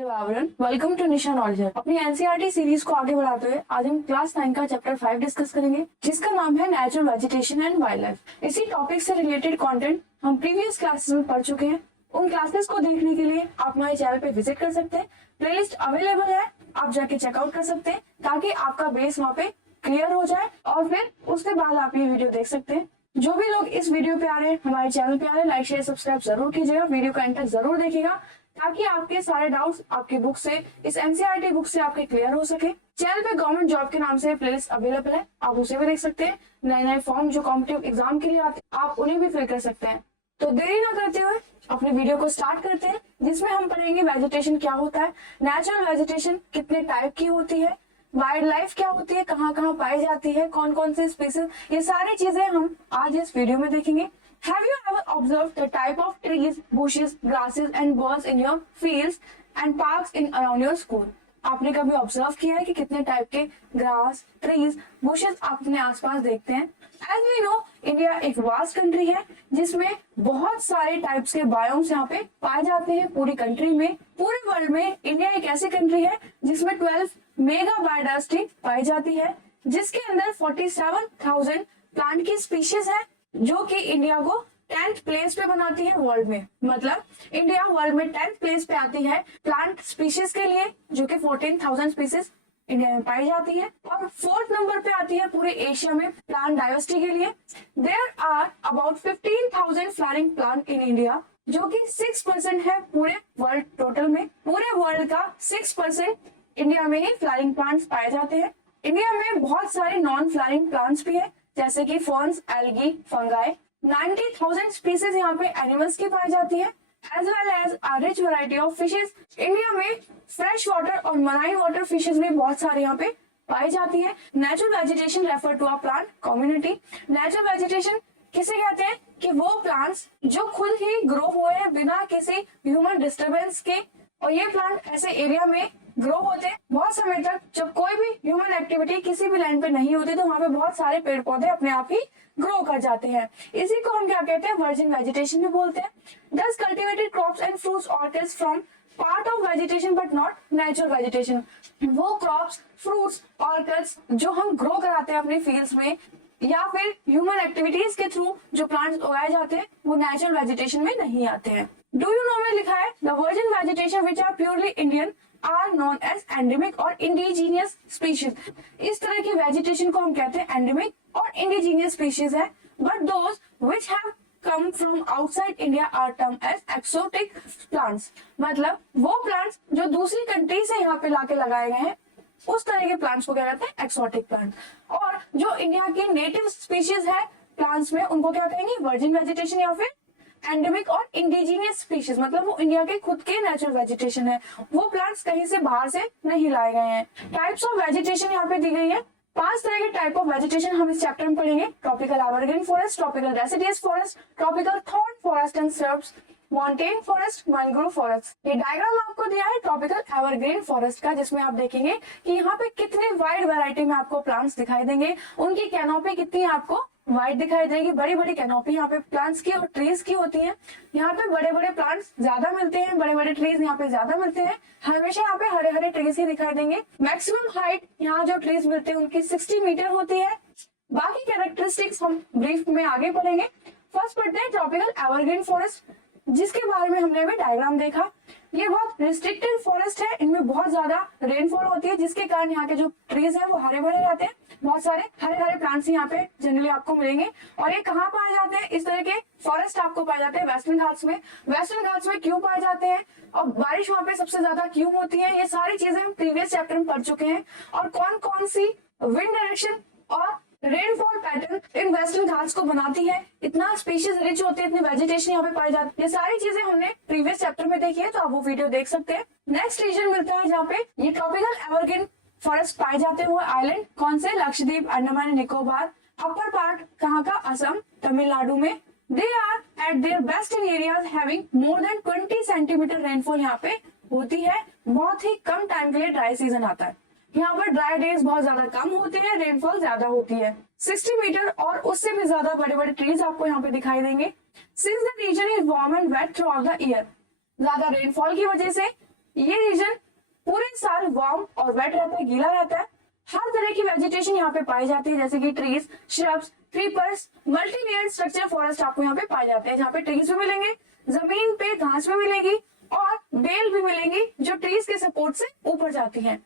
Hello everyone, welcome to Nisha knowledge. अपनी NCERT series को आगे बढ़ाते हुए आज हम क्लास 9 का चैप्टर 5 डिस्कस करेंगे, जिसका नाम है natural vegetation and wild life. इसी टॉपिक से रिलेटेड कंटेंट हम प्रीवियस क्लासेस में पढ़ चुके हैं। उन क्लासेस को देखने के लिए आप हमारे चैनल पे विजिट कर सकते हैं। प्लेलिस्ट अवेलेबल है, आप जाके चेकआउट कर सकते हैं ताकि आपका बेस वहाँ पे क्लियर हो जाए और फिर उसके बाद आप ये वीडियो देख सकते हैं। जो भी लोग इस वीडियो पे आ रहे हैं, हमारे चैनल पे आ रहे हैं, लाइक शेयर सब्सक्राइब जरूर कीजिएगा, वीडियो का एंड तक जरूर देखिएगा ताकि आपके सारे डाउट्स आपकी बुक से, इस एनसीईआरटी बुक से आपके क्लियर हो सके। चैनल पे गवर्नमेंट जॉब के नाम से प्लेलिस्ट अवेलेबल है, आप उसे भी देख सकते हैं। नए नए फॉर्म जो कॉम्पिटिटिव एग्जाम के लिए आते हैं, आप उन्हें भी फिल कर सकते हैं। तो देरी ना करते हुए अपने वीडियो को स्टार्ट करते हैं, जिसमें हम पढ़ेंगे वेजिटेशन क्या होता है, नेचुरल वेजिटेशन कितने टाइप की होती है, वाइल्ड लाइफ क्या होती है, कहाँ कहाँ पाई जाती है, कौन कौन से स्पीसीज, ये सारी चीजें हम आज इस वीडियो में देखेंगे। Have you ever observed the type of trees, bushes, grasses and birds in your fields and parks in around your school? आपने कभी ऑब्जर्व किया है कि कितने टाइप के ग्रास, ट्रीज, बुशेस आप अपने आसपास देखते हैं? As we know, इंडिया एक वास्ट कंट्री है जिसमें बहुत सारे टाइप्स के बायोम्स यहाँ पे पाए जाते हैं पूरी कंट्री में। पूरे वर्ल्ड में इंडिया एक ऐसी कंट्री है जिसमें 12 मेगा बायोडाइवर्सिटी पाई जाती है, जिसके अंदर 47,000 प्लांट की स्पीशीज है, जो कि इंडिया को 10th प्लेस पे बनाती है वर्ल्ड में। मतलब इंडिया वर्ल्ड में 10th प्लेस पे आती है प्लांट स्पीशीज के लिए, जो कि 14,000 स्पीशीज इंडिया में पाई जाती है, और 4th नंबर पे आती है पूरे एशिया में प्लांट डाइवर्सिटी के लिए। There are about 15,000 flowering plant in India, जो कि 6% है पूरे वर्ल्ड टोटल में। पूरे वर्ल्ड का 6% इंडिया में ही फ्लावरिंग प्लांट्स पाए जाते हैं। इंडिया में बहुत सारे नॉन फ्लावरिंग प्लांट्स भी है, जैसे कि फर्न्स, एल्गी, फंगाई। 90,000 स्पीसीज यहाँ पे एनिमल्स की पाई जाती है, as well as a rich variety of fishes. India में फ्रेश वाटर और मराइन वाटर फिशेज भी बहुत सारे यहाँ पे पाई जाती है। Natural vegetation refer to a plant community. Natural vegetation किसे कहते हैं कि वो प्लांट्स जो खुद ही ग्रो हुए हैं बिना किसी ह्यूमन डिस्टर्बेंस के, और ये प्लांट ऐसे एरिया में ग्रो होते हैं बहुत समय तक जब कोई भी ह्यूमन एक्टिविटी किसी भी लैंड पे नहीं होती, तो वहाँ पे बहुत सारे पेड़ पौधे अपने आप ही ग्रो कर जाते हैं। इसी को हम क्या कहते हैं, वर्जिन वेजिटेशन भी बोलते हैं। दस cultivated crops and fruits orchids from part of vegetation but not natural vegetation. वो क्रॉप्स, फ्रूट्स, ऑर्किड्स जो हम ग्रो कराते हैं अपने फील्ड्स में या फिर ह्यूमन एक्टिविटीज के थ्रू जो प्लांट्स उगाए जाते हैं, वो नेचुरल वेजिटेशन में नहीं आते हैं। डू यू नो में लिखा है the virgin vegetation which are purely Indian are known as endemic और इंडिजीनियस स्पीशीज। इस तरह की वेजिटेशन को हम कहते हैं एंडेमिक और इंडिजीनियस स्पीशीज है, but those which have come from outside India are term as exotic plants. मतलब वो प्लांट्स जो दूसरी कंट्री से यहाँ पे लाके लगाए गए हैं, उस तरह के प्लांट्स को क्या कहते हैं, एक्सोटिक प्लांट। और जो इंडिया की नेटिव स्पीशीज है प्लांट्स में, उनको क्या कहेंगे, वर्जिन वेजिटेशन या फिर एंडेमिक और इंडिजीनियस स्पीशीज। मतलब वो इंडिया के खुद के नेचुरल वेजिटेशन है, वो प्लांट्स कहीं से बाहर से नहीं लाए गए हैं। टाइप्स ऑफ वेजिटेशन यहाँ पे दी गई है। 5 तरह के टाइप ऑफ वेजिटेशन हम इस चैप्टर में पढ़ेंगे। Tropical evergreen forest, tropical deciduous forest, tropical thorn forest and shrubs, montane forest, mangrove forest. ये डायग्राम आपको दिया है ट्रॉपिकल एवरग्रीन फॉरेस्ट का, जिसमें आप देखेंगे कि यहाँ पे कितने वाइड वैरायटी में आपको प्लांट्स दिखाई देंगे, उनकी कैनोपी कितनी आपको वाइड दिखाई देगी। बड़ी बड़ी कैनोपी यहाँ पे प्लांट्स की और ट्रीज की होती है। यहाँ पे बड़े बड़े प्लांट्स ज्यादा मिलते हैं, बड़े बड़े ट्रीज यहाँ पे ज्यादा मिलते हैं। हमेशा यहाँ पे हरे हरे ट्रीज ही दिखाई देंगे। मैक्सिमम हाइट यहाँ जो ट्रीज मिलते हैं उनकी 60 मीटर होती है। बाकी कैरेक्टरिस्टिक्स हम ब्रीफ में आगे पढ़ेंगे। फर्स्ट पढ़ते हैं ट्रॉपिकल एवरग्रीन फॉरेस्ट, जिसके बारे में हमने अभी डायग्राम देखा। ये बहुत रिस्ट्रिक्टेड फॉरेस्ट है, इनमें बहुत ज्यादा रेनफॉल होती है, जिसके कारण यहाँ के जो ट्रीज है वो हरे भरे रहते हैं। बहुत सारे हरे हरे प्लांट्स यहाँ पे जनरली आपको मिलेंगे। और ये कहाँ पाए जाते हैं, इस तरह के फॉरेस्ट आपको पाए जाते हैं वेस्टर्न घाट्स में। वेस्टर्न घाट्स में क्यों पाए जाते हैं और बारिश वहाँ पे सबसे ज्यादा क्यों होती है, ये सारी चीजें हम प्रीवियस चैप्टर में पढ़ चुके हैं। और कौन कौन सी विंड डायरेक्शन और rainfall pattern in western Ghats को बनाती है, इतना स्पीशीज रिच होते हैं, इतनी वेजिटेशन यहाँ पे पाई जाती है, ये सारी चीजें हमने प्रीवियस चैप्टर में देखी है, तो आप वो वीडियो देख सकते हैं। नेक्स्ट रीजन मिलता है जहाँ पे ये ट्रॉपिकल एवरग्रीन फॉरेस्ट पाए जाते हैं, वो आइलैंड कौन से, Lakshadweep, Andaman and Nicobar. Upper part कहाँ का, असम, तमिलनाडु में। They are at their best in areas having more than 20 centimetre rainfall यहाँ पे होती है। बहुत ही कम टाइम के लिए ड्राई सीजन आता है, यहाँ पर ड्राई डेज बहुत ज्यादा कम होते हैं, रेनफॉल ज्यादा होती है। 60 मीटर और उससे भी ज्यादा बड़े बड़े ट्रीज आपको यहाँ पे दिखाई देंगे। Since the region is warm and wet throughout the year, ज्यादा रेनफॉल की वजह से ये रीजन वार्म और वेट रहता है, गीला रहता है। हर तरह की वेजिटेशन यहाँ पे पाई जाती है, जैसे कि trees, shrubs, creepers, multilayered structure forest आपको यहाँ पे पाए जाते हैं, जहाँ पे ट्रीज भी मिलेंगे, जमीन पे घास भी मिलेगी और बेल भी मिलेगी जो ट्रीज के सपोर्ट से ऊपर जाती है।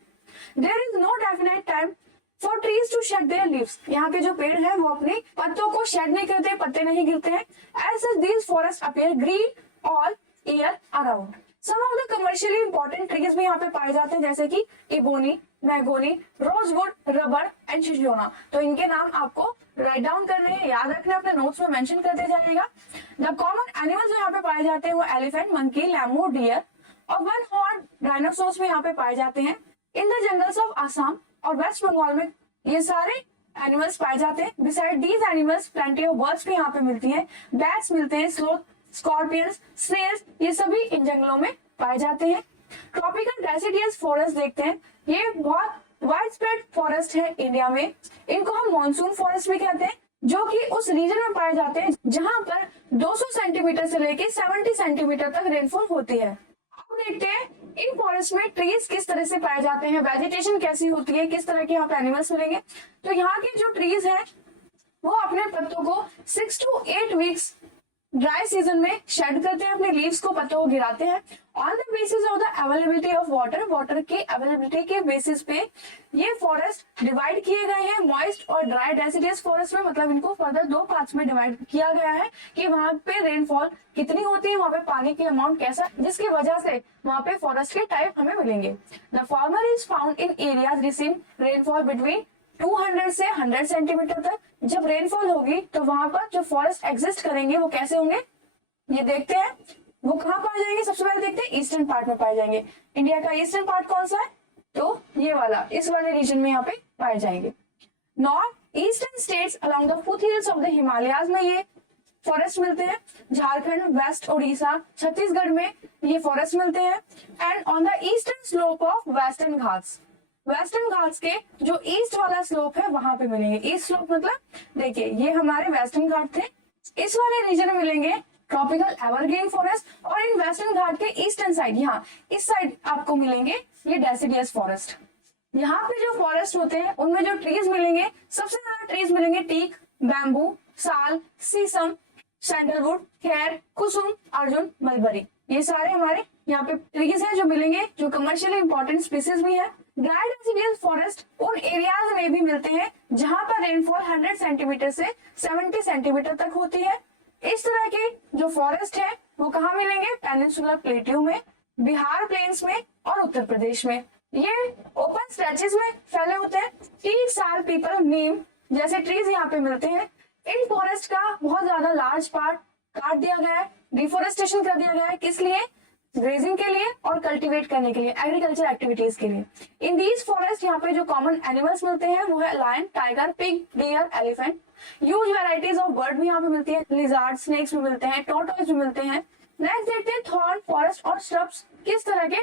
There is no definite time for trees to shed their leaves. यहाँ के जो पेड़ हैं वो अपने पत्तों को शेड नहीं करते, पत्ते नहीं गिरते हैं। As such these forest appear green all year around. Some of the commercially important trees भी यहाँ पे पाए जाते हैं, जैसे कि ebony, mahogany, rosewood, rubber and cinchona. तो इनके नाम आपको राइट डाउन करने हैं, याद रखने, अपने नोट्स में मेंशन करते जाइएगा। द कॉमन एनिमल्स जो यहाँ पे पाए जाते हैं वो एलिफेंट, मंकी, लैमूर, डियर और वन हॉर्न डायनासोर्स भी यहाँ पे पाए जाते हैं। In the jungles of Assam और वेस्ट बंगाल में ये सारे एनिमल्स पाए जाते हैं। Beside these animals plenty of birds भी यहाँ पे मिलती हैं, बैट्स मिलते हैं, स्लोथ, स्कॉर्पियंस, स्नेल्स, ये सभी इन जंगलों में पाए जाते हैं। ट्रॉपिकल डेसिडियस फॉरेस्ट देखते हैं, ये बहुत वाइड स्प्रेड फॉरेस्ट है इंडिया में। इनको हम मॉनसून फॉरेस्ट भी कहते हैं, जो कि उस रीजन में पाए जाते हैं जहां पर 200 सेंटीमीटर से लेकर 70 सेंटीमीटर तक रेनफॉल होती है। अब देखते हैं इन फॉरेस्ट में ट्रीज किस तरह से पाए जाते हैं, वेजिटेशन कैसी होती है, किस तरह के यहाँ पे एनिमल्स मिलेंगे। तो यहाँ के जो ट्रीज हैं वो अपने पत्तों को 6 to 8 वीक्स ड्राई सीजन में शेड करते हैं, अपने लीव्स को, पत्तों को गिराते हैं। On the basis of the availability of water, water की अवेलेबिलिटी के बेसिस पे ये फॉरेस्ट डिवाइड किए गए हैं मॉइस्ट और ड्राई डेसिडियस फॉरेस्ट में। मतलब इनको फर्दर 2 पार्ट्स में डिवाइड किया गया है कि वहां पे रेनफॉल कितनी होती है, वहां पे पानी की अमाउंट कैसा, जिसकी वजह से वहां पे फॉरेस्ट के टाइप हमें मिलेंगे। The former is found in areas receive rainfall between 200 से 100 सेंटीमीटर तक। जब रेनफॉल होगी तो वहां पर जो फॉरेस्ट एग्जिस्ट करेंगे वो कैसे होंगे, ये देखते हैं। वो कहाँ पाए जाएंगे, सबसे पहले देखते हैं ईस्टर्न पार्ट में पाए जाएंगे। इंडिया का ईस्टर्न पार्ट कौन सा है, तो ये वाला, इस वाले रीजन में यहाँ पे पाए जाएंगे। North eastern states along the foot hills of the Himalayas में ये फॉरेस्ट मिलते हैं। झारखंड, वेस्ट ओडिशा, छत्तीसगढ़ में ये फॉरेस्ट मिलते हैं। And on the eastern slope of western Ghats, western Ghats के जो ईस्ट वाला स्लोप है वहां पे मिलेंगे। ईस्ट स्लोप मतलब देखिए ये हमारे वेस्टर्न घाट थे, इस वाले रीजन में मिलेंगे ट्रॉपिकल एवरग्रीन फॉरेस्ट। और इन वेस्टर्न घाट के ईस्टर्न साइड, यहाँ इस साइड आपको मिलेंगे ये डेसिडियस फॉरेस्ट। यहाँ पे जो फॉरेस्ट होते हैं उनमें जो ट्रीज मिलेंगे, सबसे ज्यादा ट्रीज मिलेंगे टीक, बैम्बू, साल, सीसम, सैंडलवुड, खैर, कुसुम, अर्जुन, मलबरी। ये सारे हमारे यहाँ पे ट्रीज हैं जो मिलेंगे, जो कमर्शियली इंपॉर्टेंट स्पीसीज भी है। ड्राई डेसिडियस फॉरेस्ट उन एरियाज में भी मिलते हैं जहां पर रेनफॉल 100 सेंटीमीटर से 70 सेंटीमीटर तक होती है। इस तरह के जो फॉरेस्ट है वो कहाँ मिलेंगे, पेनिनसुलर प्लेट्यू में, बिहार प्लेन्स में और उत्तर प्रदेश में। ये ओपन स्ट्रेचेस में फैले होते हैं। टीक, साल, पीपल, नीम जैसे ट्रीज यहाँ पे मिलते हैं। इन फॉरेस्ट का बहुत ज्यादा लार्ज पार्ट काट दिया गया है, डिफोरेस्टेशन कर दिया गया है। किस लिए, ग्रेजिंग के लिए और कल्टीवेट करने के लिए, एग्रीकल्चर एक्टिविटीज के लिए। इन दीज फॉरेस्ट यहाँ पे जो कॉमन एनिमल्स मिलते हैं वो है lion, tiger, pig, deer, elephant. Huge varieties of bird भी यहाँ पे मिलती है, लिजार्ड, स्नेक्स भी मिलते हैं, टॉर्टोइज भी मिलते हैं। नेक्स्ट देखते हैं थॉर्न फॉरेस्ट और श्रब्स किस तरह के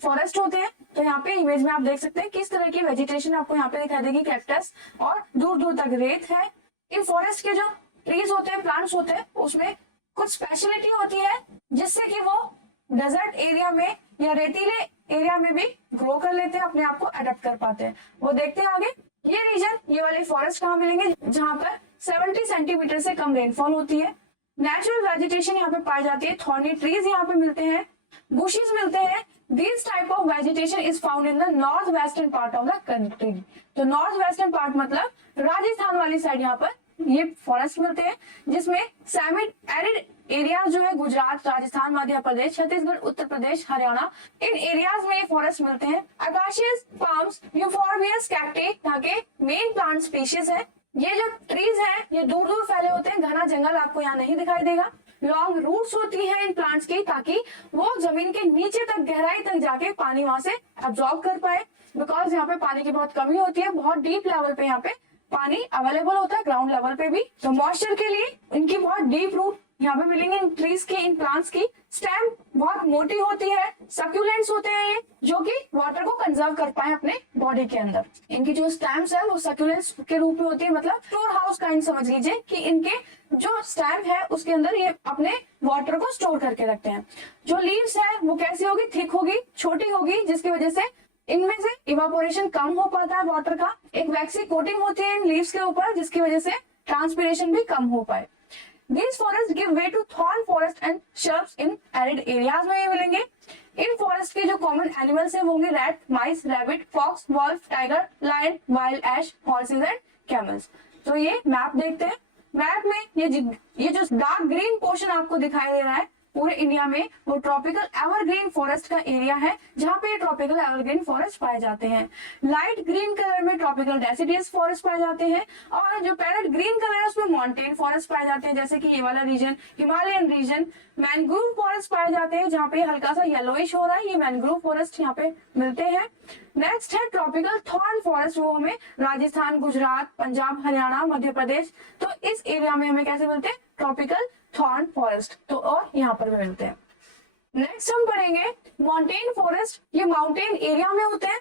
फॉरेस्ट होते हैं। तो यहाँ पे इमेज में आप देख सकते हैं किस तरह की वेजिटेशन आपको यहाँ पे दिखाई देगी, कैक्टस और दूर दूर तक रेत है। इन फॉरेस्ट के जो ट्रीज होते हैं, प्लांट्स होते हैं, उसमें कुछ स्पेशलिटी होती है जिससे कि वो डेजर्ट एरिया में या रेतीले एरिया में भी ग्रो कर लेते हैं, अपने आप को अडेप्ट कर पाते हैं। वो देखते हैं आगे। ये रीजन, ये वाले फॉरेस्ट कहाँ मिलेंगे, जहां पर 70 सेंटीमीटर से कम रेनफॉल होती है। नेचुरल वेजिटेशन यहाँ पे पाई जाती है, थॉर्नी ट्रीज यहाँ पे मिलते हैं, बुशेस मिलते हैं। This type of vegetation is found in the north western part of the country. तो नॉर्थ वेस्टर्न पार्ट मतलब राजस्थान वाली साइड यहाँ पर ये फॉरेस्ट मिलते हैं, जिसमें सेमी एरिड एरिया जो है गुजरात, राजस्थान, मध्य प्रदेश, छत्तीसगढ़, उत्तर प्रदेश, हरियाणा, इन एरियाज में ये फॉरेस्ट मिलते हैं। अकाशियस, पाम्स, यूफोर्बियस, कैक्टे यहाँ के मेन प्लांट स्पीशीज है। ये जो ट्रीज हैं ये दूर दूर फैले होते हैं, घना जंगल आपको यहाँ नहीं दिखाई देगा। लॉन्ग रूट्स होती हैं इन प्लांट्स की, ताकि वो जमीन के नीचे तक, गहराई तक जाके पानी वहां से एब्जॉर्ब कर पाए। बिकॉज यहाँ पे पानी की बहुत कमी होती है, बहुत डीप लेवल पे यहाँ पे पानी अवेलेबल होता है, ग्राउंड लेवल पे भी। तो मॉइस्चर के लिए इनकी बहुत डीप रूट यहाँ पे मिलेंगे इन ट्रीज की, इन प्लांट्स की। स्टेम बहुत मोटी होती है, सक्यूलेंट्स होते हैं ये, जो कि वाटर को कंजर्व कर पाए अपने बॉडी के अंदर। इनकी जो स्टेम्स है वो सक्यूलेंट्स के रूप में होती है, मतलब स्टोर हाउस काइंड समझ लीजिए कि इनके जो स्टेम है उसके अंदर ये अपने वाटर को स्टोर करके रखते हैं। जो लीव्स है वो कैसी होगी, थिक होगी, छोटी होगी, जिसकी वजह से इनमें से इवापोरेशन कम हो पाता है वाटर का, एक वैक्सी कोटिंग होती है इन लीव्स के ऊपर जिसकी वजह से ट्रांसपिरेशन भी कम हो पाए। These forests give way to thorn forest and shrubs in arid areas में ये मिलेंगे। इन फॉरेस्ट के जो कॉमन एनिमल्स हैं वो होंगे rat, mice, rabbit, fox, wolf, tiger, lion, wild ass, horses and camels. तो ये मैप देखते हैं। मैप में ये जो डार्क ग्रीन पोर्शन आपको दिखाई दे रहा है पूरे इंडिया में वो ट्रॉपिकल एवरग्रीन फॉरेस्ट का एरिया है जहां पे ट्रॉपिकल एवरग्रीन फॉरेस्ट पाए जाते हैं। लाइट ग्रीन कलर में ट्रॉपिकल डेसिडियस फॉरेस्ट पाए जाते हैं और जो पैरेट ग्रीन कलर है उसमें माउंटेन फॉरेस्ट पाए जाते हैं जैसे कि ये वाला region Himalayan region. Mangrove forest पाए जाते हैं जहाँ पे हल्का सा येलोइश हो रहा है, ये मैनग्रोव फॉरेस्ट यहाँ पे मिलते हैं। नेक्स्ट है ट्रॉपिकल थॉर्न फॉरेस्ट, वो हमें राजस्थान, गुजरात, पंजाब, हरियाणा, मध्य प्रदेश, तो इस एरिया में हमें कैसे मिलते हैं ट्रॉपिकल थॉर्न फॉरेस्ट, तो और यहाँ पर भी मिलते हैं। नेक्स्ट हम पढ़ेंगे माउंटेन फॉरेस्ट, ये माउंटेन एरिया में होते हैं।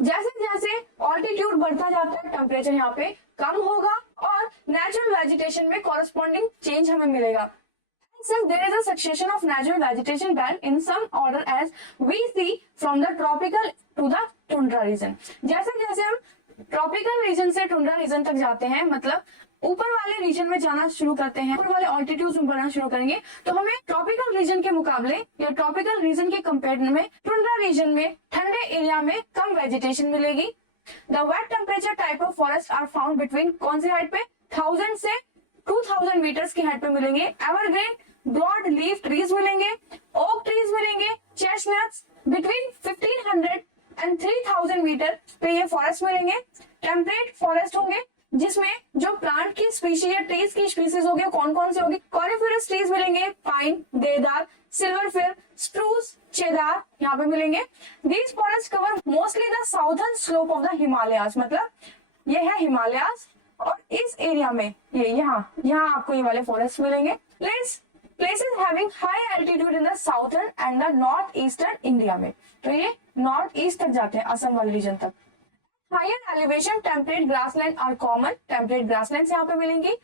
जैसे जैसे ऑल्टीट्यूड बढ़ता जाता है टेम्परेचर यहाँ पे कम होगा और नेचुरल वेजिटेशन में कॉरेस्पॉन्डिंग चेंज हमें मिलेगा। Since there is a succession of natural vegetation band in some order as we see from the tropical to the tundra region। जैसे जैसे हम ट्रॉपिकल रीजन से टुंड्रा रीजन तक जाते हैं, मतलब ऊपर वाले रीजन में जाना शुरू करते हैं, ऊपर वाले ऑल्टीट्यूड में बढ़ना शुरू करेंगे, तो हमें ट्रॉपिकल रीजन के मुकाबले या ट्रॉपिकल रीजन के कंपेयर में टुंड्रा रीजन में ठंडे एरिया में कम वेजिटेशन मिलेगी। The wet temperature type of forest are found between कौन सी हाइट पे 1000 से 2000 मीटर्स की हाइट पे मिलेंगे। एवरग्रीन ब्रॉड लीफ ट्रीज मिलेंगे, ओक ट्रीज मिलेंगे, चेस्टनट्स बिटवीन 1500 एंड 3000 मीटर पे ये फॉरेस्ट मिलेंगे। टेम्परेट फॉरेस्ट होंगे जिसमें जो प्लांट की स्पीशीज या ट्रीज की स्पीशीज होगी कौन कौन से होगी, कॉनिफेरस ट्रीज मिलेंगे, पाइन, देवदार, सिल्वर फिर, स्प्रूस, चेदार यहाँ पे मिलेंगे। These forest cover mostly the southern slope of the Himalayas, मतलब ये है हिमालयाज और इस एरिया में ये यहाँ आपको ये वाले फॉरेस्ट मिलेंगे। Places having high altitude in the southern and the north eastern India में, तो ये नॉर्थ ईस्ट तक जाते हैं, असम वाले रीजन तक। Higher elevation temperate grassland are common, temperate grassland यहाँ पे मिलेंगी।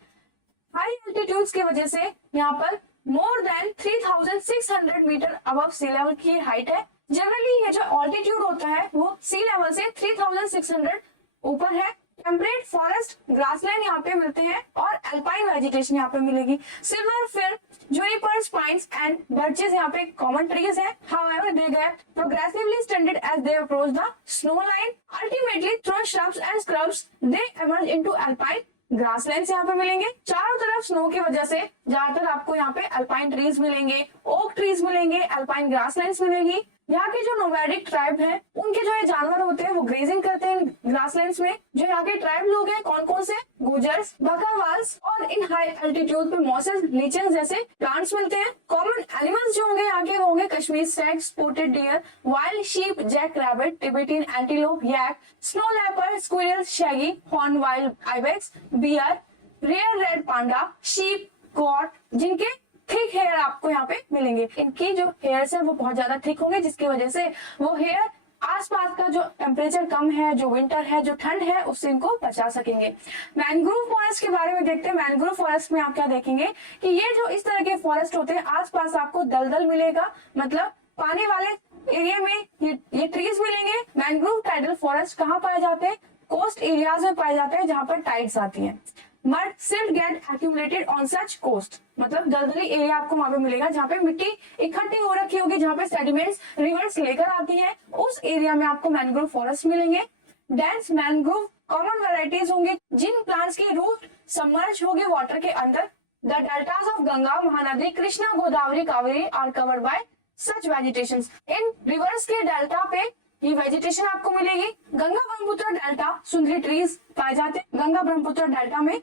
हाई एल्टीट्यूड्स की वजह से यहाँ पर more than 3600 metre above sea level की हाइट है। जनरली ये जो ऑल्टीट्यूड होता है वो सी लेवल से 3600 ऊपर है। टेम्परेट फॉरेस्ट ग्रासलैंड यहाँ पे मिलते हैं और अल्पाइन वेजिटेशन यहाँ पे मिलेगी। सिल्वर फिर, जुनिपर्स, पाइन्स एंड बर्चेस यहाँ पे कॉमन ट्रीज है। However, they get progressively stunted as they approach the snow line. Ultimately, through shrubs and scrubs, they emerge into alpine grasslands यहाँ पे मिलेंगे। चारों तरफ स्नो की वजह से ज्यादातर आपको यहाँ पे अल्पाइन ट्रीज मिलेंगे, ओक ट्रीज मिलेंगे, अल्पाइन ग्रासलैंड्स मिलेगी। यहाँ के जो नोमैडिक ट्राइब है उनके जो ये जानवर होते हैं वो ग्रेजिंग करते हैं ग्रासलैंड्स में। जो यहाँ के ट्राइब लोग हैं कौन कौन से, गुजर्स, बकरवाल्स, और इन हाई एल्टीट्यूड पे मॉसेस, लीचेस जैसे प्लांट्स मिलते हैं। कॉमन एनिमल्स जो होंगे यहाँ के वो होंगे Kashmir stag, spotted deer, wild sheep, jack rabbit, Tibetan antelope, yak, snow leopard, squirrel, shaggy, horn wild ibex, bear, rare red panda, sheep, goat, जिनके थिक हेयर आपको यहाँ पे मिलेंगे। इनकी जो हेयर्स है वो बहुत ज्यादा थिक होंगे जिसकी वजह से वो हेयर आसपास का जो टेम्परेचर कम है, जो विंटर है, जो ठंड है, उससे इनको बचा सकेंगे। मैनग्रोव फॉरेस्ट के बारे में देखते हैं। मैनग्रोव फॉरेस्ट में आप क्या देखेंगे कि ये जो इस तरह के फॉरेस्ट होते हैं आसपास आपको दलदल मिलेगा, मतलब पानी वाले एरिया में ये ट्रीज मिलेंगे। मैनग्रोव टाइडल फॉरेस्ट कहाँ पाए जाते हैं, कोस्ट एरियाज में पाए जाते हैं जहाँ पर टाइड्स आती है। Mud silt get accumulated on such coast, मतलब दलदली एरिया आपको वहां पे मिलेगा जहाँ पे मिट्टी इकट्ठी हो रखी होगी, जहाँ पे सेडिमेंट्स रिवर्स लेकर आती है, उस एरिया में आपको मैनग्रोव फॉरेस्ट मिलेंगे। डेंस मैनग्रोव कॉमन वेराइटीज होंगे जिन प्लांट्स की रूट सबमर्ज होगी वाटर के अंदर। The deltas of Ganga, Mahanadi, Krishna, Godavari, Kaveri are covered by such vegetation. इन रिवर्स के डेल्टा पे ये वेजिटेशन आपको मिलेगी। गंगा ब्रह्मपुत्र डेल्टा सुंदरी ट्रीज पाए जाते हैं गंगा ब्रह्मपुत्र डेल्टा में,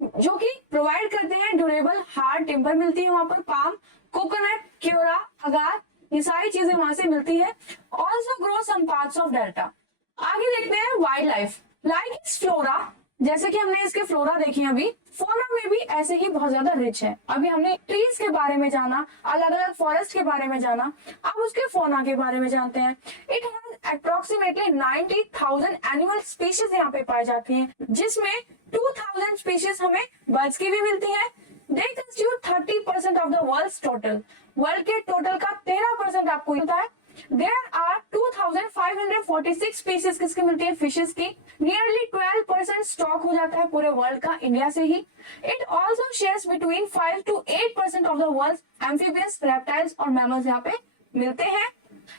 जो कि प्रोवाइड करते हैं ड्यूरेबल हार्ड टिम्बर मिलती है वहां पर, पाम, कोकोनट, क्योरा, अगार, ये सारी चीजें वहां से मिलती है। Also grow some parts of delta. आगे देखते हैं वाइल्ड लाइफ लाइक फ्लोरा, जैसे कि हमने इसके फ्लोरा देखी अभी, फोना में भी ऐसे ही बहुत ज्यादा रिच है। अभी हमने ट्रीज के बारे में जाना, अलग अलग फॉरेस्ट के बारे में जाना, अब उसके फोना के बारे में जानते हैं। It has approximately 90,000 animal species यहाँ पे पाई जाती हैं, जिसमें 2000 स्पीशीज हमें बर्ड्स की भी मिलती है। They constitute 30% of the world's total, world के टोटल का 13% आपको मिलता है। देयर आर 2546 स्पीसीज किसकी मिलती है, फिशेस की। नियरली 12% स्टॉक हो जाता है पूरे वर्ल्ड का इंडिया से ही। It also shares between 5 to 8% of the world amphibians, reptiles और मैमल्स यहाँ पे मिलते हैं।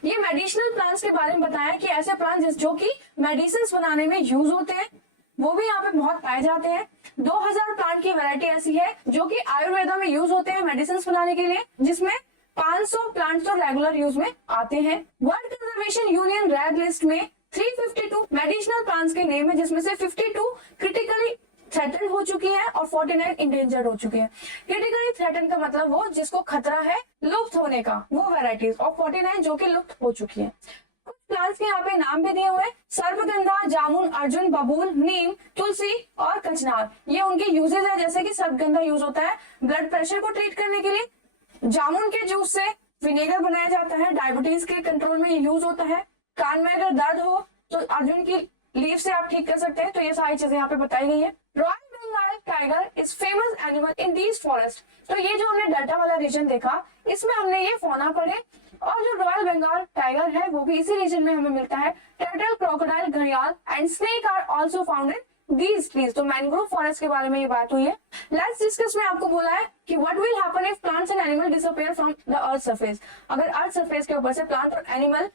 ये मेडिसिनल प्लांट्स के बारे में बताया कि ऐसे प्लांट्स जो कि मेडिसिन बनाने में यूज होते हैं वो भी यहाँ पे बहुत पाए जाते हैं। 2000 प्लांट की वैरायटी ऐसी है जो कि आयुर्वेदा में यूज होते हैं मेडिसिन बनाने के लिए, जिसमें 500 प्लांट्स तो रेगुलर यूज में आते हैं। World conservation union red list में 352 मेडिसिनल प्लांट्स के नेम है, जिसमें से 52 क्रिटिकली थ्रेटन हो चुकी है और 49 इंडेंजर्ड हो चुकी है। क्रिटिकली थ्रेटन का मतलब वो जिसको खतरा है लुप्त होने का, वो वैरायटीज, और 49 जो कि लुप्त हो चुकी है। कुछ प्लांट्स के यहाँ पे नाम भी दिए हुए, सर्पगंधा, जामुन, अर्जुन, बबूल, नीम, तुलसी और कचनार। ये उनके यूजेज है, जैसे कि सर्पगंधा यूज होता है ब्लड प्रेशर को ट्रीट करने के लिए। जामुन के जूस से विनेगर बनाया जाता है, डायबिटीज के कंट्रोल में यूज होता है। कान में अगर दर्द हो तो अर्जुन की लीफ से आप ठीक कर सकते हैं। तो ये सारी चीजें यहाँ पे बताई गई है। Royal Bengal tiger is famous animal in these forest. तो ये जो हमने डेल्टा वाला रीजन देखा, इसमें हमने ये फौना पढ़े, और जो रॉयल बंगाल टाइगर है वो भी इसी रीजन में हमें मिलता है। टर्टल, क्रोकोडाइल, घड़ियाल and snake are also found in these trees. तो मैंग्रोव फॉरेस्ट के बारे में ये बात हुई है। लेट्स डिस्कस में आपको बोला है कि what will happen if plants and animal disappear from the earth surface. अगर अर्थ सरफेस के ऊपर से प्लांट और एनिमल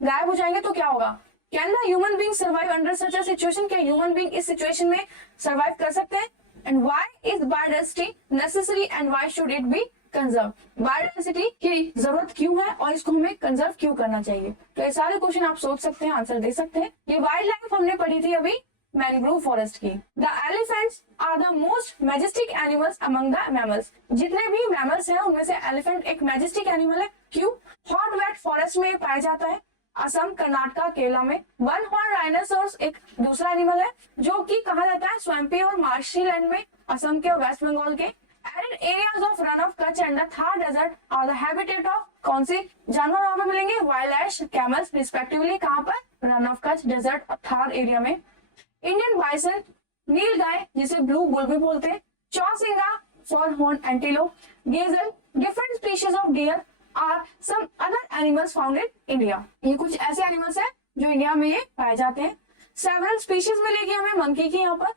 गायब हो जाएंगे तो क्या होगा। Can the human being survive under such a situation. क्या ह्यूमन बीइंग इस सिचुएशन में सर्वाइव कर सकते हैं। And why is biodiversity necessary and why should it be conserve. Biodiversity की जरूरत क्यों है और इसको हमें कंजर्व क्यों करना चाहिए। तो ये सारे क्वेश्चन आप सोच सकते हैं, आंसर दे सकते हैं। ये वाइल्ड लाइफ हमने पढ़ी थी अभी मैंग्रोव फॉरेस्ट की। The elephants are the most majestic animals among the mammals. जितने भी मैमल्स हैं उनमें से एलिफेंट एक मैजेस्टिक एनिमल है। क्यों। हॉट वेट फॉरेस्ट में पाया जाता है, असम, कर्नाटका, केरला में। वन हॉर्न राइनोसोरस एक दूसरा एनिमल है जो कि कहा जाता है स्वैम्पी और मार्शी लैंड में, असम के और वेस्ट बंगाल के। Arid areas of Rann of Kutch and the Thar desert are the habitat of कौन से जानवर वहां पे मिलेंगे, वाइल्ड एश, कैमल्स रिस्पेक्टिवली। कहां पर, रन ऑफ कच्छ, डेजर्ट और थार एरिया में। इंडियन बाइसन, नील गाय जिसे ब्लू बुल भी बोलते हैं, chousingha, four horn antelope, gazelle, different species of deer are some other animals found in India. ये कुछ ऐसे एनिमल्स हैं जो इंडिया में ये पाए जाते हैं। सेवरल स्पीशीज मिलेगी हमें मंकी की। यहाँ पर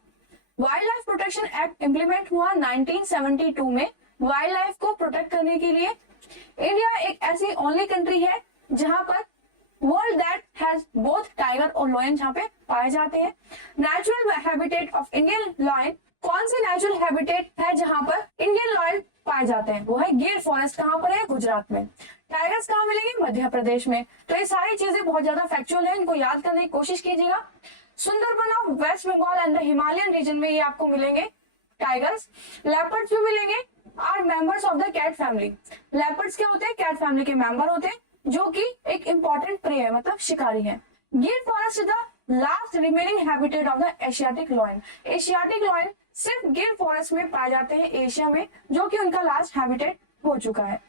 wild life protection act implement हुआ 1972 में। वाइल्ड लाइफ को प्रोटेक्ट करने के लिए इंडिया एक ऐसी ओनली कंट्री है जहां पर world that has both tiger और लॉयन जहाँ पे पाए जाते हैं। Natural habitat of Indian lion, कौन सी नेचुरल हैबिटेट है जहां पर इंडियन लॉयन पाए जाते हैं, वो है गिर फॉरेस्ट। कहां पर है, गुजरात में। टाइगर्स कहां मिलेंगे, मध्य प्रदेश में। तो ये सारी चीजें बहुत ज्यादा फैक्चुअल है, इनको याद करने की कोशिश कीजिएगा। Sundarban of west Bengal and the Himalayan region में ये आपको मिलेंगे टाइगर्स। लेपर्ड्स भी मिलेंगे, are members of the cat family. Leopards क्या होते हैं, कैट फैमिली के मेंबर होते हैं, जो कि एक इंपॉर्टेंट प्रे है, मतलब शिकारी है। गिर forest is the last remaining habitat of the Asiatic lion. Asiatic lion सिर्फ गिर फॉरेस्ट में पाए जाते हैं एशिया में, जो कि उनका लास्ट हैबिटेट हो चुका है।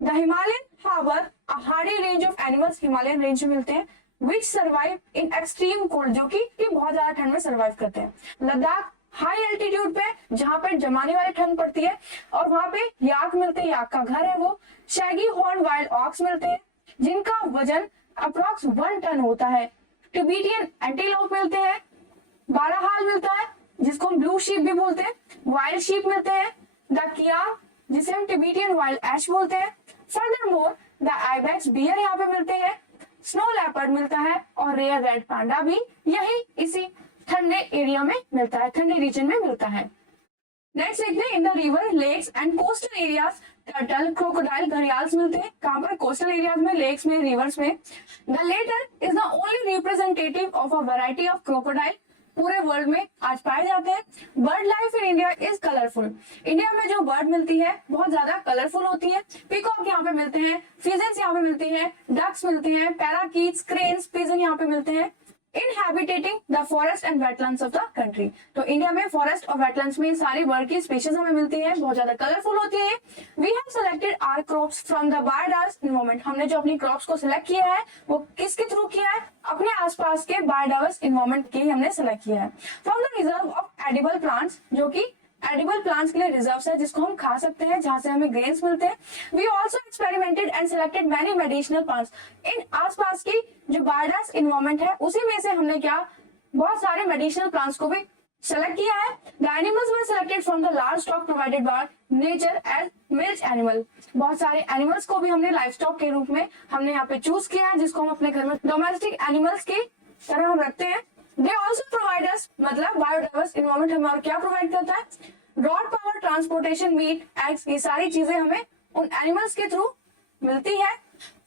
The Himalayan harbour, a hardy range of animals Himalayan range में मिलते हैं, which survive in extreme cold, जो कि बहुत ज्यादा ठंड में सर्वाइव करते हैं। लद्दाख हाई एल्टीट्यूड पे जहां पे जमाने वाली ठंड पड़ती है, और वहां पे याक मिलते हैं, याक का घर है वो। शैगी हॉर्न वाइल्ड ऑक्स मिलते हैं जिनका वजन अप्रॉक्स 1 टन होता है। टिबेटियन एंटीलोप मिलते हैं, बारहाल मिलता है जिसको हम ब्लू शीप भी बोलते हैं, वाइल्ड शीप मिलते हैं, द किया जिसे हम टिबेटियन वाइल्ड एश बोलते हैं। फर्दरमोर द आइबेक्स बियर यहाँ पे मिलते हैं, स्नो लेपर्ड मिलता है, और रेयर रेड पांडा भी यही इसी ठंडे एरिया में मिलता है, ठंडे रीजन में मिलता है। नेक्स्ट देखते हैं in the river, lakes and coastal areas turtle, crocodile, gharials मिलते हैं। कहां पर, कोस्टल एरियाज में, लेक्स में, रिवर्स में। The latter is the only representative of a variety of crocodile पूरे वर्ल्ड में आज पाए जाते हैं। Bird life in India is colourful. India में जो बर्ड मिलती है बहुत ज्यादा कलरफुल होती है। पीकॉक यहाँ पे मिलते हैं, फिजेंस यहाँ पे मिलती हैं, डक्स मिलती हैं, पैराकीट्स, क्रेन्स, पिजन यहाँ पे मिलते हैं। Inhabiting the forest and wetlands of the country. तो इंडिया में फॉरेस्ट और वेटलैंड्स में सारी बर्ड की स्पीशीज हमें मिलती है, बहुत ज्यादा कलरफुल होती है। We have selected our crops from the biodiverse environment. हमने जो अपनी क्रॉप्स को सिलेक्ट किया है वो किसके थ्रू किया है, अपने आसपास के बायोडाइवर्स एनवायरनमेंट के हमने सेलेक्ट किया है। From the reserve of edible plants, जो कि एडिबल प्लांट्स के लिए रिजर्व्स है जिसको हम खा सकते हैं, जहां से हमें ग्रेन्स मिलते हैं। We also experimented and selected many medicinal plants. इन आसपास की जो बायोडास इन्वायरमेंट है उसी में से हमने क्या बहुत सारे मेडिसिनल प्लांट्स को भी सेलेक्ट किया है। The animals were selected from the large stock provided by nature as milk animal. बहुत सारे एनिमल्स को भी हमने लाइफ स्टॉक के रूप में हमने यहाँ पे चूज किया है, जिसको हम अपने घर में डोमेस्टिक एनिमल्स की तरह हम रखते हैं। दे ऑल्सो प्रोवाइड अस, मतलब बायोडाइवर्स इन्वायरमेंट हमारा क्या प्रोवाइड करता है, draught power, transportation, meat, eggs, ये सारी चीजें हमें उन एनिमल्स के थ्रू मिलती है।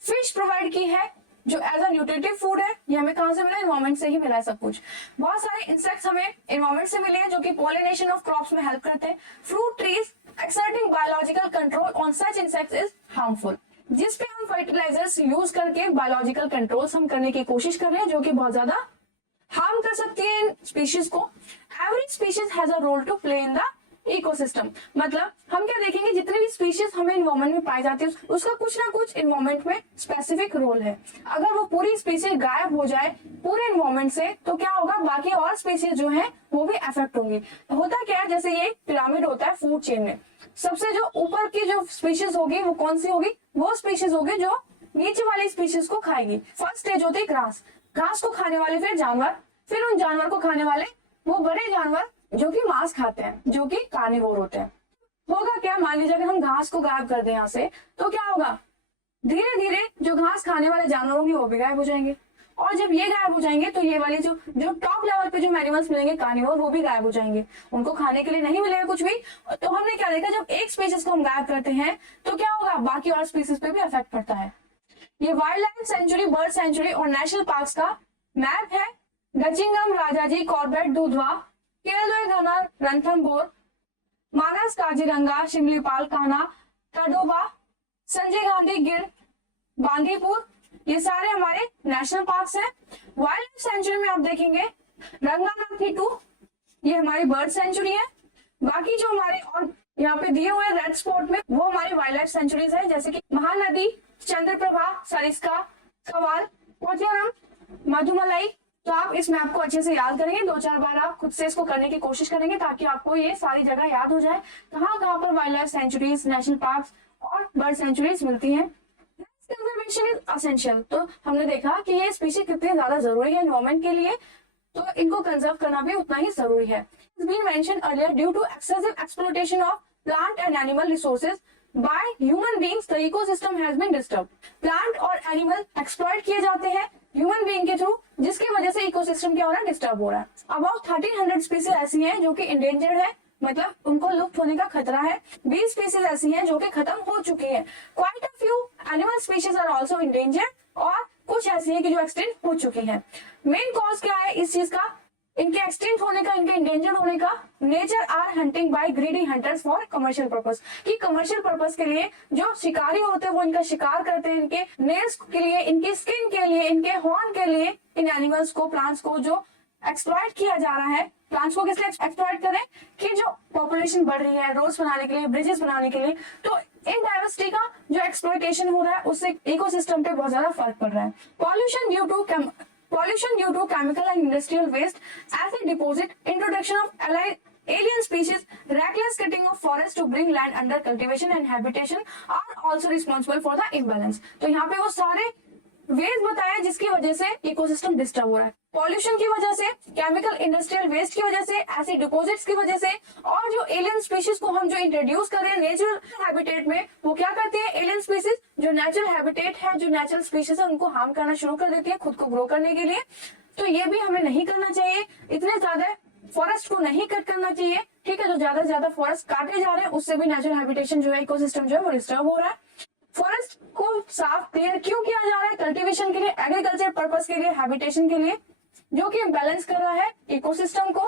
फिश प्रोवाइड की है जो एज अ न्यूट्रिटिव फूड है, ये हमें कहां से मिला, इन्वायरमेंट से ही मिला है सब कुछ। बहुत सारे इंसेक्ट्स हमें इन्वायरमेंट से मिले हैं जो कि पॉलिनेशन ऑफ क्रॉप्स में हेल्प करते हैं। Fruit trees exerting biological control on such insects is harmful, जिस पे हम फर्टिलाइजर्स यूज करके बायोलॉजिकल कंट्रोल्स हम करने की कोशिश कर रहे हैं, जो कि बहुत ज्यादा हार्म कर सकती है इन स्पीशीज को। Every species has a role to play in the ecosystem, मतलब हम क्या देखेंगे, जितनी भी स्पीशीज हमें इन्वायरमेंट में पाई जाती है उसका कुछ ना कुछ इन्वायरमेंट में स्पेसिफिक रोल है। अगर वो पूरी स्पीशीज गायब हो जाए पूरे इन्वायरमेंट से तो क्या होगा, बाकी और स्पीशीज जो है वो भी अफेक्ट होंगी। होता क्या है, जैसे ये पिरामिड होता है फूड चेन में, सबसे जो ऊपर की जो स्पीशीज होगी वो कौन सी होगी, वो स्पीशीज होगी जो नीचे वाली स्पीशीज को खाएगी। फर्स्ट स्टेज होती है घास, घास को खाने वाले फिर जानवर, फिर उन जानवर को खाने वाले वो बड़े जानवर जो कि मांस खाते हैं, जो कि कार्निवोर होते हैं। होगा क्या, मान लीजिए अगर हम घास को गायब कर दें यहाँ से तो क्या होगा, धीरे धीरे जो घास खाने वाले जानवर होंगे वो भी गायब हो जाएंगे, और जब ये गायब हो जाएंगे तो ये वाले जो टॉप लेवल पे जो एनिमल्स मिलेंगे कार्निवोर, वो भी गायब हो जाएंगे, उनको खाने के लिए नहीं मिलेगा कुछ भी। तो हमने क्या देखा, जब एक स्पीशीज को हम गायब करते हैं तो क्या होगा, बाकी और स्पीशीज पे भी इफेक्ट पड़ता है। ये wild life sanctuary, bird sanctuary और नेशनल पार्क का मैप है। गचिंगम, राजाजी, कॉर्बेट, दूधवा, केरल, रणथंबोर, मानस, काजीरंगा, शिमलीपाल, कान्हा, तडोबा, संजय गांधी, गिर, बांदीपुर, ये सारे हमारे नेशनल पार्क्स हैं। वाइल्ड लाइफ सेंचुरी में आप देखेंगे रंगानाथी 2, ये हमारी बर्ड सेंचुरी है। बाकी जो हमारे और यहाँ पे दिए हुए रेड स्पॉट में वो हमारी वाइल्ड लाइफ सेंचुरीज है, जैसे कि महानदी, चंद्रप्रभा, सरिस्का, सवाल, पोथियारम, मधुमलाई। तो आप इस मैप को अच्छे से याद करेंगे, 2-4 बार आप खुद से इसको करने की कोशिश करेंगे ताकि आपको ये सारी जगह याद हो जाए, कहाँ कहाँ पर wild life sanctuaries, national park और बर्ड सेंचुरीज मिलती हैं। कंजर्वेशन इज एसेंशियल, तो हमने देखा कि ये स्पीशीज कितनी ज्यादा जरूरी है एनवायरमेंट के लिए, तो इनको कंजर्व करना भी उतना ही जरूरी है। It's been mentioned earlier, due to excessive exploitation of plant and animal resources by human beings, the ecosystem has been disturbed. Plant और animal exploit किए जाते हैं ह्यूमन बीइंग के थ्रू, जिसकी वजह से इकोसिस्टम क्या हो रहा है, डिस्टर्ब हो रहा है। अबाउट 1300 स्पीसीज ऐसी हैं जो कि इंडेंजर्ड है, मतलब उनको लुप्त होने का खतरा है। 20 स्पीसीज ऐसी हैं जो कि खत्म हो चुकी हैं। Quite a few animal species are also endangered, और कुछ ऐसी हैं कि जो एक्सटिंक्ट हो चुकी हैं। मेन कॉज क्या है इस चीज का, इनके एक्सटिंक्ट होने का, इनके इंडेंजर्ड होने का, nature are hunting by greedy hunters for commercial purpose, कि कमर्शियल पर्पस के लिए जो शिकारी होते हैं वो इनका शिकार करते हैं, इनके नेल्स के लिए, इनके स्किन के लिए, इनके हॉर्न के लिए इन एनिमल्स को, प्लांट्स को जो एक्सप्लॉइट किया जा रहा है। प्लांट्स को किस लिए एक्सप्लॉइट करें, कि जो पॉपुलेशन बढ़ रही है, रोड्स बनाने के लिए, ब्रिजेस बनाने के लिए, तो इन डाइवर्सिटी का जो एक्सप्लॉइटेशन हो रहा है उससे इकोसिस्टम पे बहुत ज्यादा फर्क पड़ रहा है। Pollution due to chemical and industrial waste, acid deposit, introduction of alien species, reckless cutting of forest to bring land under cultivation and habitation are also responsible for the imbalance। तो यहाँ पे वो सारे वेज बताया जिसकी वजह से ecosystem disturb हो रहा है। पॉल्यूशन की वजह से, केमिकल इंडस्ट्रियल वेस्ट की वजह से, एसिड डिपोजिट्स की वजह से, और जो एलियन स्पीशीज को हम जो इंट्रोड्यूस कर रहे हैं नेचुरल हैबिटेट में, वो क्या करती है, एलियन स्पीशीज जो नेचुरल हैबिटेट है, जो नेचुरल स्पीशीज है, उनको हार्म करना शुरू कर देती है खुद को ग्रो करने के लिए। तो ये भी हमें नहीं करना चाहिए। इतने ज्यादा फॉरेस्ट को नहीं कट करना चाहिए, ठीक है। जो ज्यादा से ज्यादा फॉरेस्ट काटे जा रहे हैं उससे भी नेचुरल हैबिटेशन जो है, इकोसिस्टम जो है वो डिस्टर्ब हो रहा है। फॉरेस्ट को साफ क्लियर क्यों किया जा रहा है, कल्टीवेशन के लिए, एग्रीकल्चर पर्पस के लिए, हैबिटेशन के लिए, जो कि बैलेंस कर रहा है इकोसिस्टम को।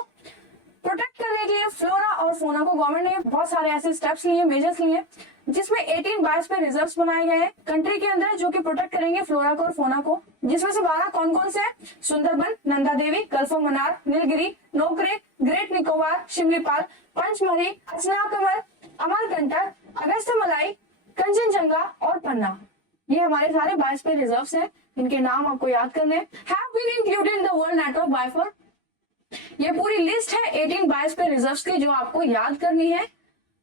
प्रोटेक्ट करने के लिए फ्लोरा और फोना को गवर्नमेंट ने बहुत सारे ऐसे स्टेप्स लिए, मेजर्स लिए, जिसमें 18 बायोस्फीयर पे रिजर्व्स बनाए गए हैं कंट्री के अंदर, जो कि प्रोटेक्ट करेंगे फ्लोरा को और फोना को। जिसमें से 12 कौन कौन से हैं, Sundarban, Nanda Devi, Gulf of Mannar, Nilgiri, Nokrek, Great Nicobar, Simlipal, Pachmarhi, Achanakmar, Amarkantak, Agasthyamalai, Kanchenjunga और पन्ना, ये हमारे सारे बायोस्फीयर रिजर्व्स हैं। इनके नाम आपको याद करने हैं। Have been included in the World Network Biosphere। ये पूरी लिस्ट है 18 बायोस्फीयर रिजर्व्स की जो आपको याद करनी है।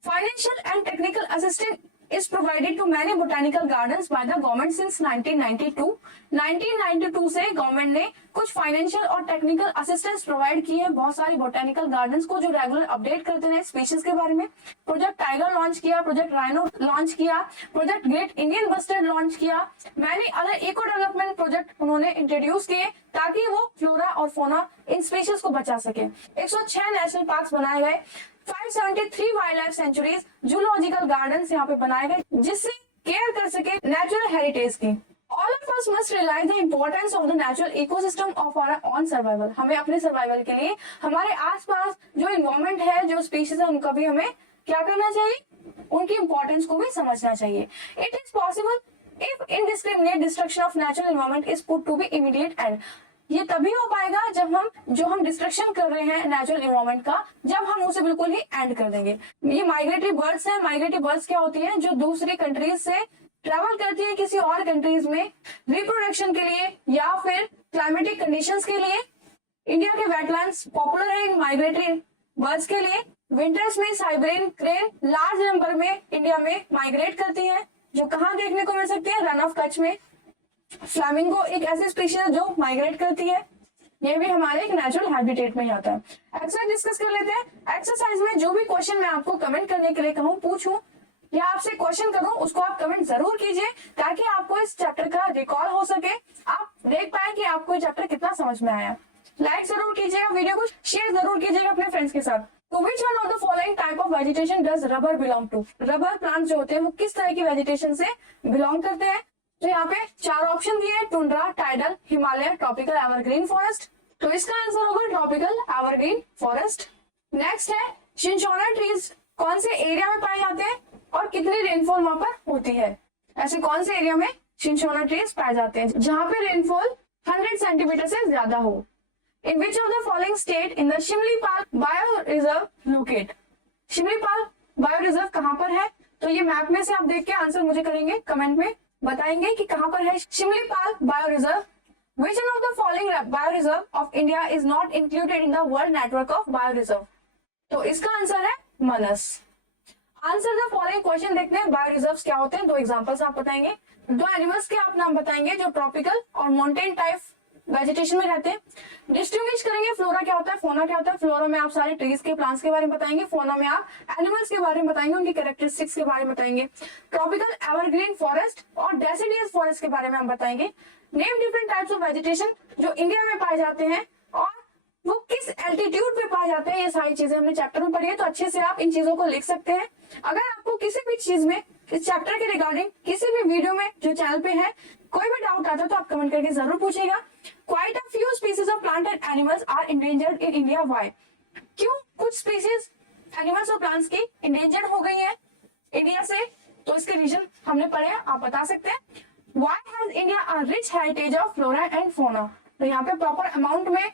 Financial and technical assistance is provided to many botanical gardens by the government since 1992. 1992 से गवर्नमेंट ने कुछ फाइनेंशियल और टेक्निकल असिस्टेंस प्रोवाइड की है बहुत सारी बोटेनिकल गार्डन्स को जो रेगुलर अपडेट करते हैं स्पीशीज के बारे में। प्रोजेक्ट टाइगर लॉन्च किया, प्रोजेक्ट राइनो लॉन्च किया, project great Indian bustard launch किया, many other eco development project उन्होंने इंट्रोड्यूस किए ताकि वो फ्लोरा और फोना इन स्पीशीज को बचा सके। 106 नेशनल पार्क बनाए गए, 573 wild life sanctuaries zoological gardens यहाँ पे बनाए गए जिससे केयर कर सके नेचुरल हेरिटेज की। All of us must realize the importance of the natural ecosystem of our own survival. हमें अपने सर्वाइवल के लिए हमारे आसपास जो इन्वायरमेंट है, जो स्पीशीज है, उनका भी हमें क्या करना चाहिए, उनकी इंपॉर्टेंस को भी समझना चाहिए। It is possible if indiscriminate destruction of natural environment is put to be immediate end. ये तभी हो पाएगा जब हम डिस्ट्रक्शन कर रहे हैं नेचुरल एनवायरनमेंट का, जब हम उसे बिल्कुल ही एंड कर देंगे। ये माइग्रेटरी बर्ड्स हैं। माइग्रेटरी बर्ड्स क्या होती हैं, जो दूसरी कंट्रीज से ट्रेवल करती है किसी और कंट्रीज में रिप्रोडक्शन के लिए या फिर क्लाइमेटिक कंडीशंस के लिए। इंडिया के वेटलैंड्स पॉपुलर है इन माइग्रेटरी बर्ड्स के लिए। विंटर्स में साइबेरियन क्रेन लार्ज नंबर में इंडिया में माइग्रेट करती है, जो कहाँ देखने को मिल सकती है, रन ऑफ कच्छ में। फ्लैमिंगो एक ऐसी स्पीशीज है जो माइग्रेट करती है, ये भी हमारे एक नेचुरल हैबिटेट में ही आता है। एक्सरसाइज डिस्कस कर लेते हैं। एक्सरसाइज में जो भी क्वेश्चन मैं आपको कमेंट करने के लिए कहूँ, पूछूं या आपसे क्वेश्चन करूं, उसको आप कमेंट जरूर कीजिए ताकि आपको इस चैप्टर का रिकॉल हो सके, आप देख पाए कि आपको ये चैप्टर कितना समझ में आया। लाइक जरूर कीजिएगा, वीडियो को शेयर जरूर कीजिएगा अपने फ्रेंड्स के साथ। तो which one of the following type of vegetation does rubber belong to? Rubber plant जो होते हैं वो किस तरह की वेजिटेशन से बिलोंग करते हैं? तो यहाँ पे 4 ऑप्शन दिए हैं, tundra, tidal, Himalaya, tropical evergreen forest. तो इसका आंसर होगा ट्रॉपिकल एवरग्रीन फॉरेस्ट। नेक्स्ट है सिंचोना ट्रीज कौन से एरिया में पाए जाते हैं और कितनी रेनफॉल वहां पर होती है? ऐसे कौन से एरिया में सिंचोना ट्रीज पाए जाते हैं जहां पे रेनफॉल 100 सेंटीमीटर से ज्यादा हो? In which of the following state in the Simlipal bio reserve located? Simlipal bio reserve कहां पर है? तो ये मैप में से आप देख के आंसर मुझे करेंगे, कमेंट में बताएंगे कि कहां पर है Similipal bio reserve. Which one of the following bioreserve of India is not included in the world network of bioreserve? तो इसका आंसर है मानस। आंसर द फॉलोइंग क्वेश्चन देखते हैं। बायोरिजर्व्स क्या होते हैं, 2 एग्जांपल्स आप बताएंगे। 2 एनिमल्स के आप नाम बताएंगे जो ट्रॉपिकल और माउंटेन टाइप वेजिटेशन में रहते हैं। डिस्टिंग्विश करेंगे फ्लोरा क्या होता है, फोना क्या होता है। फ्लोरा में आप सारे ट्रीज के प्लांट्स के बारे में बताएंगे, फोना में आप एनिमल्स के बारे में बताएंगे, उनकी कैरेक्टरिस्टिक्स के बारे में बताएंगे। ट्रॉपिकल एवरग्रीन फॉरेस्ट और डेसिडियस फॉरेस्ट के बारे में हम बताएंगे। Name different types of vegetation जो इंडिया में पाए जाते हैं और वो किस एल्टीट्यूड पे पाए जाते हैं। ये सारी चीजें हमने चैप्टर में पढ़ी है, तो अच्छे से आप इन चीजों को लिख सकते हैं। अगर आपको किसी भी चीज में इस चैप्टर के रिगार्डिंग किसी भी वीडियो में जो चैनल पे है कोई भी डाउट आता है तो आप कमेंट करके जरूर पूछेगा। Quite a few species of plant and animals are endangered in India, why? क्यों कुछ स्पीसीज एनिमल्स और प्लांट्स की इंडेंजर्ड हो गई है इंडिया से? तो इसके रीजन हमने पढ़े हैं, आप बता सकते हैं। Why has India a rich heritage of flora and fauna? तो यहाँ पे प्रॉपर अमाउंट में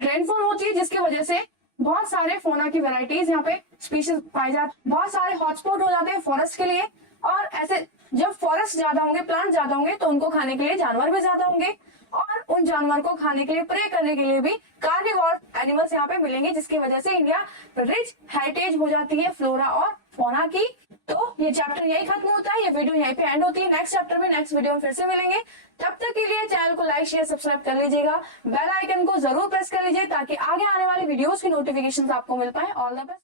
रेनफॉल होती है जिसकी वजह से बहुत सारे फोना की वैरायटीज यहाँ पे स्पीशीज पाई जाती, बहुत सारे हॉटस्पॉट हो जाते हैं फॉरेस्ट के लिए। और ऐसे जब फॉरेस्ट ज्यादा होंगे, प्लांट ज्यादा होंगे, तो उनको खाने के लिए जानवर भी ज्यादा होंगे और उन जानवर को खाने के लिए, प्रे करने के लिए भी कार्निवोर एनिमल्स यहाँ पे मिलेंगे, जिसकी वजह से इंडिया रिच हेरिटेज हो जाती है फ्लोरा और फोना की। तो ये चैप्टर यही खत्म होता है, ये वीडियो यहीं पे एंड होती है। नेक्स्ट चैप्टर में नेक्स्ट वीडियो में फिर से मिलेंगे। तब तक के लिए चैनल को लाइक शेयर सब्सक्राइब कर लीजिएगा, बेल आइकन को जरूर प्रेस कर लीजिए ताकि आगे आने वाली वीडियोस की नोटिफिकेशंस आपको मिल पाए। All the best.